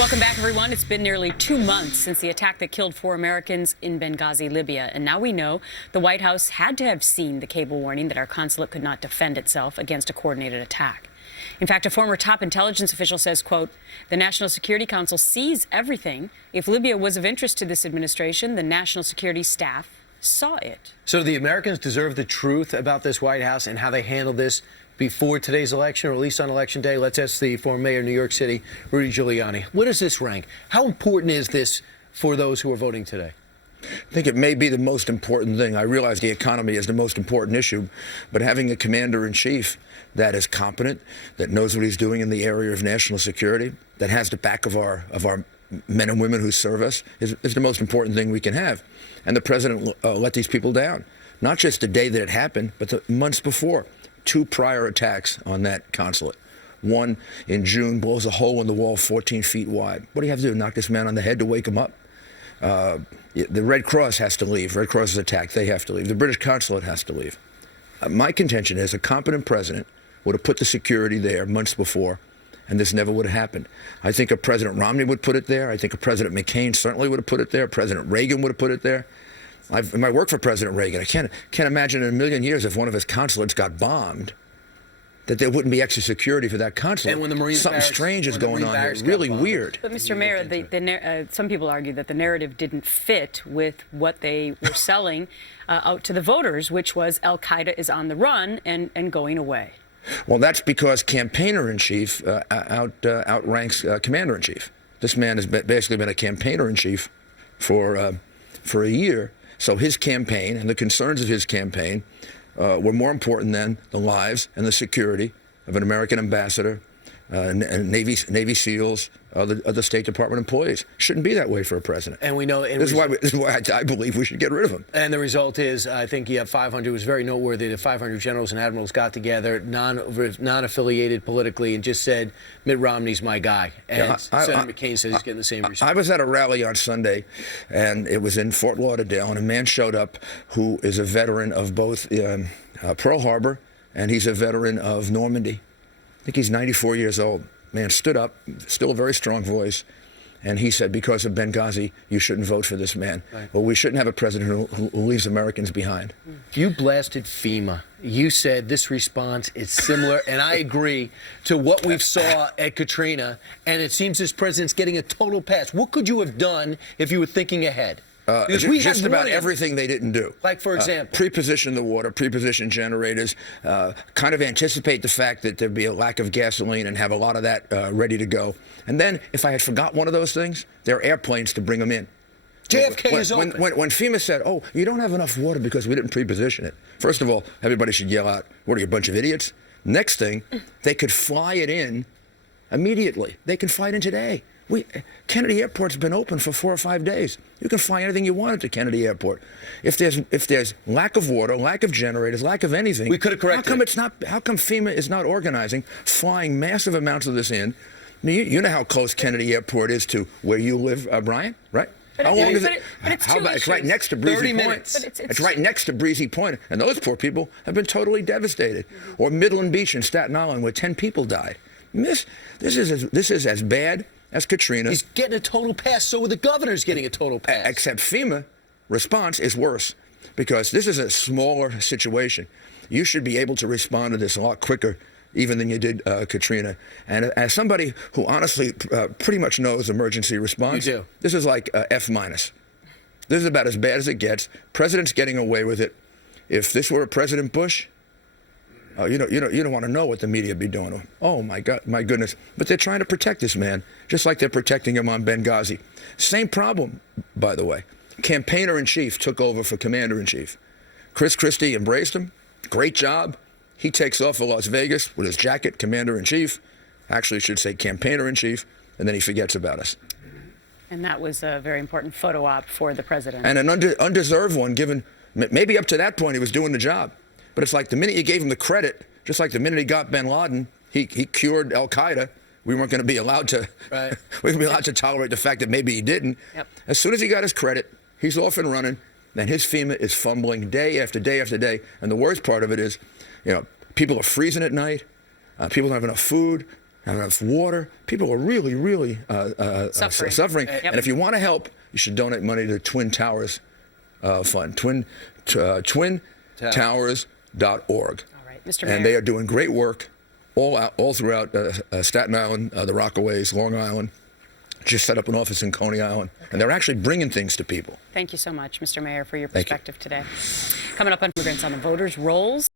Welcome back, everyone. It's been nearly 2 months since the attack that killed 4 Americans in Benghazi, Libya. And now we know the White House had to have seen the cable warning that our consulate could not defend itself against a coordinated attack. In fact, a former top intelligence official says, quote, the National Security Council sees everything. If Libya was of interest to this administration, the national security staff saw it. So the Americans deserve the truth about this White House and how they handled this before today's election, or at least on Election Day. Let's ask the former mayor of New York City, Rudy Giuliani. Where does this rank? How important is this for those who are voting today? I think it may be the most important thing. I realize the economy is the most important issue, but having a commander-in-chief that is competent, that knows what he's doing in the area of national security, that has the back of our men and women who serve us is the most important thing we can have. And the president let these people down, not just the day that it happened, but the months before. 2 prior attacks on that consulate. One in June blows a hole in the wall 14 feet wide. What do you have to do, knock this man on the head to wake him up? The Red Cross has to leave. Red Cross is attacked. They have to leave. The British consulate has to leave. My contention is a competent president would have put the security there months before, and this never would have happened. I think a President Romney would put it there. I think a President McCain certainly would have put it there. President Reagan would have put it there. In my work for President Reagan, I can't imagine in a million years if one of his consulates got bombed, that there wouldn't be extra security for that consulate. And when the Marine something strange is going on here, really weird. But Mr. Mayor, some people argue that the narrative didn't fit with what they were selling out to the voters, which was Al-Qaeda is on the run and going away. Well, that's because campaigner-in-chief outranks commander-in-chief. This man has basically been a campaigner-in-chief for a year. So his campaign and the concerns of his campaign were more important than the lives and the security of an American ambassador, and Navy SEALs, other State Department employees. Shouldn't be that way for a president. And we know this is why I believe we should get rid of him. And the result is, I think you have 500. It was very noteworthy that 500 generals and admirals got together, non-affiliated politically, and just said, Mitt Romney's my guy. And Senator McCain says he's getting the same response. I was at a rally on Sunday, and it was in Fort Lauderdale, and a man showed up who is a veteran of both Pearl Harbor, and he's a veteran of Normandy. I think he's 94 years old. Man stood up, still a very strong voice, and he said, because of Benghazi, you shouldn't vote for this man. Right. Well, we shouldn't have a president who leaves Americans behind. You blasted FEMA. You said this response is similar, and I agree, to what we saw at Katrina, and it seems this president's getting a total pass. What could you have done if you were thinking ahead? Just about everything they didn't do. Like, for example? Pre-position the water, pre-position generators, kind of anticipate the fact that there'd be a lack of gasoline and have a lot of that ready to go. And then, if I had forgot one of those things, there are airplanes to bring them in. JFK is open. When FEMA said, oh, you don't have enough water because we didn't pre-position it, first of all, everybody should yell out, what are you, a bunch of idiots? Next thing, they could fly it in immediately. They can fly it in today. Kennedy Airport's been open for 4 or 5 days. You can fly anything you want to Kennedy Airport. If there's lack of water, lack of generators, lack of anything, we could have corrected how come FEMA is not organizing, flying massive amounts of this in? You know how close Kennedy Airport is to where you live, Brian, right? How long is it? It's right next to Breezy Point. It's right next to Breezy Point, and those poor people have been totally devastated. Or Midland Beach in Staten Island, where 10 people died. This is as bad as Katrina. He's getting a total pass, so the governor's getting a total pass. Except FEMA response is worse, because this is a smaller situation. You should be able to respond to this a lot quicker even than you did Katrina. And as somebody who honestly pretty much knows emergency response, you do. This is like F-. This is about as bad as it gets. President's getting away with it. If this were a President Bush, you don't want to know what the media be doing. Oh, my God, my goodness. But they're trying to protect this man, just like they're protecting him on Benghazi. Same problem, by the way. Campaigner-in-chief took over for commander-in-chief. Chris Christie embraced him. Great job. He takes off for Las Vegas with his jacket, commander-in-chief. Actually, should say campaigner-in-chief, and then he forgets about us. And that was a very important photo op for the president. And an undeserved one, given maybe up to that point he was doing the job. But it's like the minute you gave him the credit, just like the minute he got bin Laden, he cured Al-Qaeda. We weren't going to be allowed to. Right. We weren't allowed to tolerate the fact that maybe he didn't. Yep. As soon as he got his credit, he's off and running. Then his FEMA is fumbling day after day after day. And the worst part of it is, people are freezing at night. People don't have enough food. not enough water. People are really, really suffering. Yep. And if you want to help, you should donate money to the Twin Towers Fund, twintowers.org. All right, Mr. Mayor. And they are doing great work all throughout Staten Island, the Rockaways, Long Island. Just set up an office in Coney Island, and they're actually bringing things to people. Thank you so much, Mr. Mayor, for your Thank you. perspective today. Coming up on immigrants on the voters' rolls.